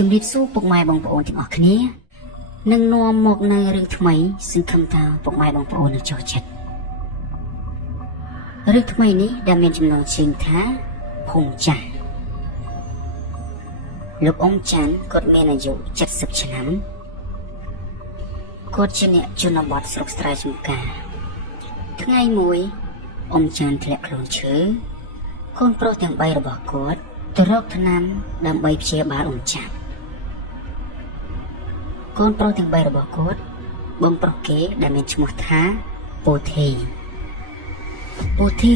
ជំរាបសួរពុកម៉ែបងប្អូនទាំងអស់គ្នានឹងនាំមកនៅរឿងថ្មីសង្ឃឹមថាពុកម៉ែបងប្អូននឹងចូលចិត្តរឿងថ្មីនេះដែលមានចំណងជើងថាភូមិចាស់លោកអ៊ំចាន់គាត់មានអាយុ70ឆ្នាំគាត់ជាអ្នកជនបទស្រុកស្រែចម្ការថ្ងៃមួយអ៊ំចាន់ធ្លាក់ខ្លួនឈឺកូនប្រុសទាំង3របស់គាត់ទៅរកថ្នាំដើម្បីព្យាបាលអ៊ំចាន់កូនប្រុសទាំង3របស់គាត់បងប្រុសគេដែលមានឈ្មោះថាពូធី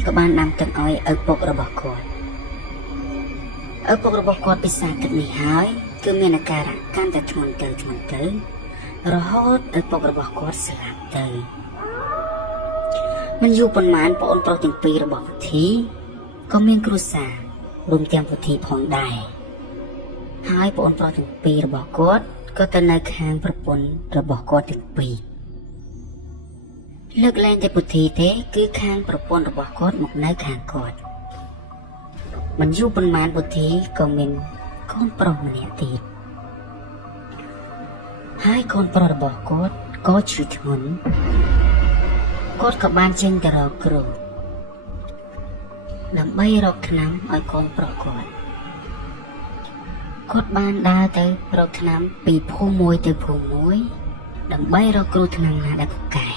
ក៏បានដាំទឹកឲ្យឪពុករបស់គាត់ឪពុករបស់គាត់ពិសាទឹកនេះហើយគឺមានអាការៈកាន់តែធ្ងន់ទៅរហូតឪពុករបស់គាត់ស្លាប់ទៅមិនយូរប៉ុន្មានប្អូនប្រុសទាំងពីររបស់ពូធីក៏មានគ្រួសាររួមទាំងពូធីផងដែរហើយប្អូនប្រុសទាំងពីររបស់គាត់ក៏ទៅនៅខាងប្រពន្ធរបស់គាត់ទាំងពីរលើកលែងតែពូធីទេគឺខាងប្រពន្ធរបស់គាត់មកនៅខាងគាត់មិនយូរប៉ុន្មានពូធីក៏មានកូនប្រុសម្នាក់ទៀតហើយកូនប្រុសរបស់គាត់ក៏ឈឺធ្ងន់គាត់ក៏បានចេញទៅរកគ្រូដើម្បីរកថ្នាំឲ្យកូនប្រុសគាត់បានដើរទៅរកថ្នាំពីភូមិមួយទៅភូមិមួយដើម្បីរកគ្រូថ្នាំណាដែលពូកែ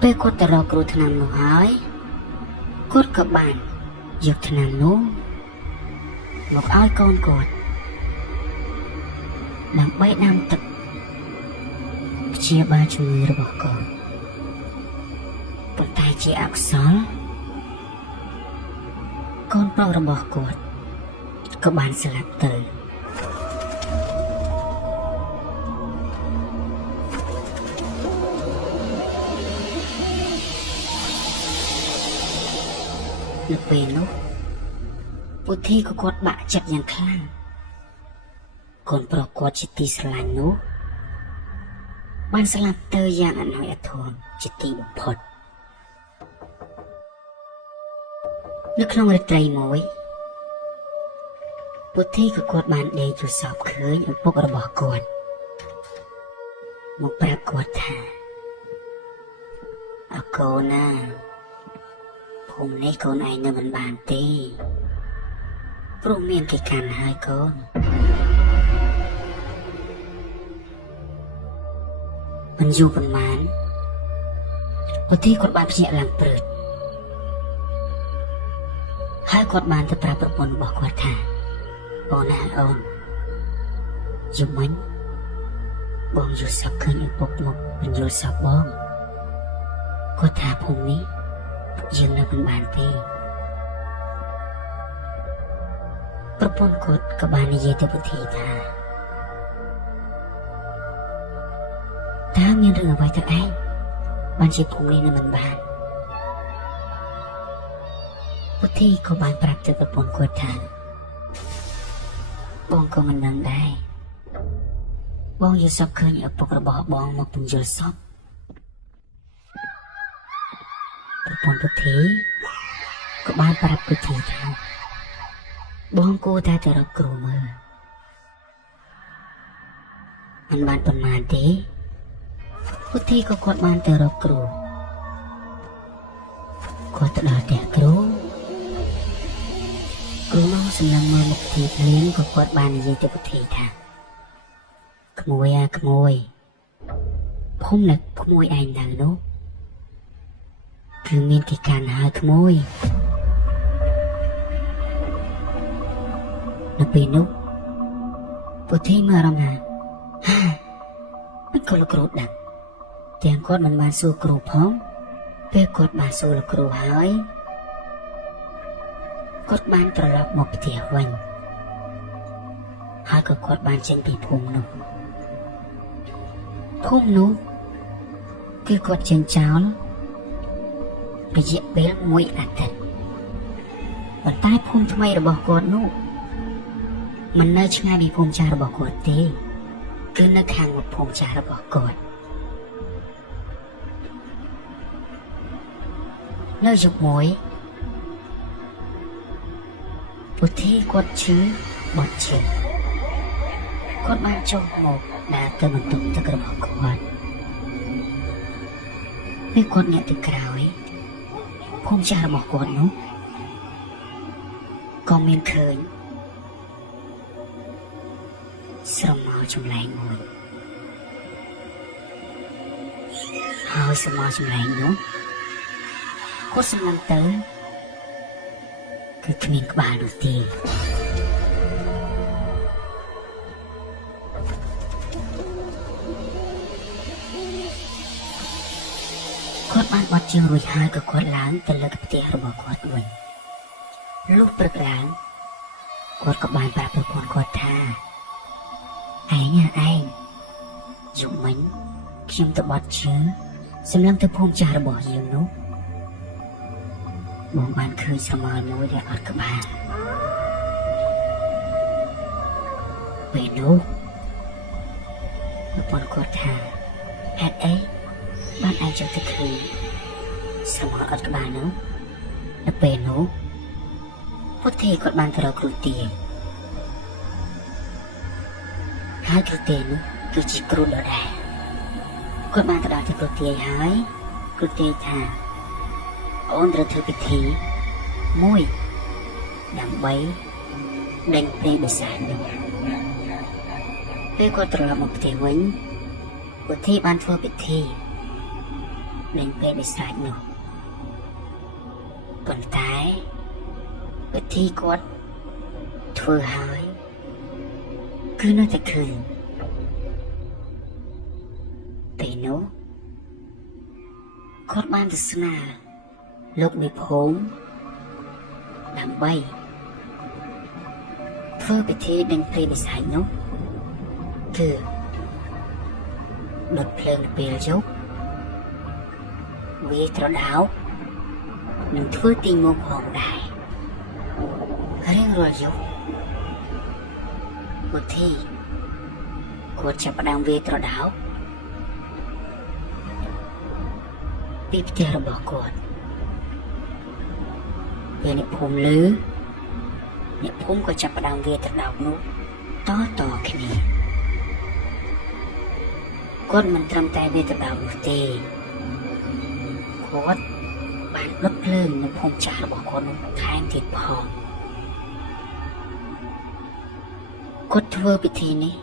ពេលគាត់ទៅរកគ្រូថ្នាំនោះហើយគាត់ក៏បានយកថ្នាំនោះមកឲ្យកូនគាត់ដើម្បីដាំទឹកព្យាបាលជំងឺរបស់កូនប៉ុន្តែជាអកុសលកូនប្រុសរបស់គាត់ក៏បានស្លាប់ទៅនៅពេលនោះពូធីក៏គាត់បាក់ចិត្តយ៉ាងខ្លាំងកូនប្រុសគាត់ជាទីស្រឡាញ់នោះបានស្លាប់ទៅយ៉ាងអណោចអធមជាទីបំផុតនៅក្នុងរាត្រីមួយពូធីក៏គាត់បានដេកយល់សពឃើញឪពុករបស់គាត់មកប្រាប់គាត់ថាអកូនណាភូមិនេះកូនឯងនៅមិនបានទេព្រោះមានគេកាន់ហើយកូនមិនយូរប៉ុន្មានពូធីគាត់បានភ្ញាក់ឡើងព្រឺតហើយគាត់បានទៅប្រាប់ប្រពន្ធរបស់គាត់ថាអូនណាអូនយំមិញបងយល់សប្ឃើញឪពុកមកមិនយល់សប្បងគាត់ថាភូមិនេះយើងនៅមិនបានទេប្រពន្ធគាត់ក៏បាននិយាយទៅពូធីថាតើមានរឿងអ្វីទៅឯងបានជាភូមិនេះនៅមិនបានពូធីក៏បានប្រាប់ទៅប្រពន្ធគាត់ថាបងក៏មិនដឹងដែរបងយល់សប្ឃើញឪពុករបស់បងមកពន្យល់សពប្រពន្ធពូធីក៏បានប្រាប់ពូធីថាបងគួរតែទៅរកគ្រូមើលមិនបានប៉ុន្មានទេពូធីក៏គាត់បានទៅរកគ្រូគាត់ទៅដល់ផ្ទះគ្រូមកសម្លឹងមើលមុខពូធីភ្លាមក៏គាត់បាននិយាយទៅពូធីថាក្មួយក្មួយភូមិនៅក្មួយឯងនៅនោះគឺមានគេកាន់ហើយក្មួយនៅពេលនោះពូធីមានអារម្មណ៍ថាមិនក៏លោកគ្រូដឹងទាំងគាត់មិនបានសួរគ្រូផងពេលគាត់បានសួរលោកគ្រូហើយគាត់បានត្រឡប់មកផ្ទះវិញហើយក៏គាត់បានចេញពីភូមិនោះគឺគាត់ចេញចោលរយៈពេល1អាទិត្យប៉ុន្តែភូមិថ្មីរបស់គាត់នោះមិននៅឆ្ងាយពីភូមិចាស់របស់គាត់ទេគឺនៅខាងមុខភូមិចាស់របស់គាត់នៅយប់មួយពូធីគាត់ឈឺ បត់ជើងគាត់បានចុះមកដើរទៅបន្ទប់ទឹករបស់គាត់ពេលគាត់ងាកទៅក្រោយភូមិចាស់របស់គាត់នោះក៏មានឃើញស្រមោលចម្លែកមួយហើយស្រមោលចម្លែកនោះគាត់សម្លឹងទៅគឺគ្មានក្បាលនោះទេគាត់បានបត់ជើងរួចហើយក៏គាត់ឡើងទៅលើផ្ទះរបស់គាត់វិញលុះព្រឹកឡើងគាត់ក៏បានប្រាប់ប្រពន្ធគាត់ថាឯងយប់មិញខ្ញុំទៅបត់ជើងសម្លឹងទៅភូមិចាស់របស់យើងនោះបងបានឃើញស្រមោលមួយដែលអត់ក្បាលពេលនោះប្រពន្ធគាត់ថាហេតុអីបានឯងចុះទៅឃើញស្រមោលអត់ក្បាលនោះដល់ពេលនោះពុទ្ធិគាត់បានទៅរកគ្រូទាយហើយគ្រូទាយនោះគឺជាគ្រូដដែលគាត់បានទៅដល់ទីគ្រូទាយហើយគ្រូទាយថាអូនត្រូវធ្វើពិធីមួយដើម្បីដេញព្រៃបិសាចនោះពេលគាត់ត្រឡប់មកផ្ទះវិញពុទ្ធិបានធ្វើពិធីដេញព្រៃបិសាចនោះប៉ុន្តែពិធីគាត់ធ្វើហើយគឺនៅតែឃើញពេលនោះគាត់បានទៅស្នើលោកមេភូមិដើម្បីធ្វើពិធីដេញព្រៃបិសាចនោះគឺដុតភ្លើងនៅពេលយប់វាត្រដោកនឹងធ្វើទីងងផងដែររៀងរាល់យប់ពុទ្ធិគាត់ចាប់ផ្ដើមវាត្រដោកពីផ្ទះរបស់គាត់ពេលអ្នកភូមិឮអ្នកភូមិក៏ចាប់ផ្ដើមវាត្រដោកនោះតគ្នាគាត់មិនត្រឹមតែវាត្រដោកនោះទេគាត់បានដុតភ្លើងនៅភូមិចាស់របស់គាត់នោះថែមទៀតផងគាត់ធ្វើពិធីនេះ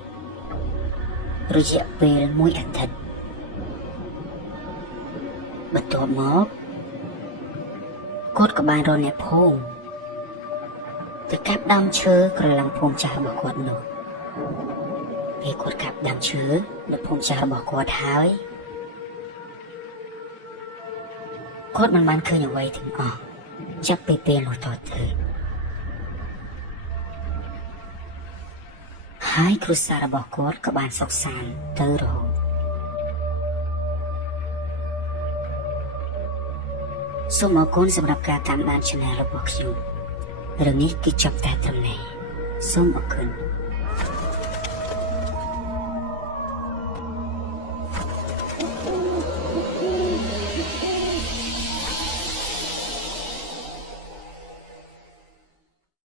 រយៈពេល1អាទិត្យបន្ទាប់មកគាត់ក៏បានរកអ្នកភូមិទៅកាប់ដើមឈើក្រឡំភូមិចាស់របស់គាត់នោះពេលគាត់កាប់ដើមឈើនៅភូមិចាស់របស់គាត់ហើយគាត់មិនបានឃើញអ្វីទាំងអស់ចាប់ពីពេលនោះតទៅហើយគ្រួសាររបស់គាត់ក៏បានសុខសាន្តទៅរហូតសូមអរគុណសម្រាប់ការតាមដាន Channel របស់ខ្ញុំរឿងនេះគឺចប់តែត្រឹមនេះសូមអរគុណ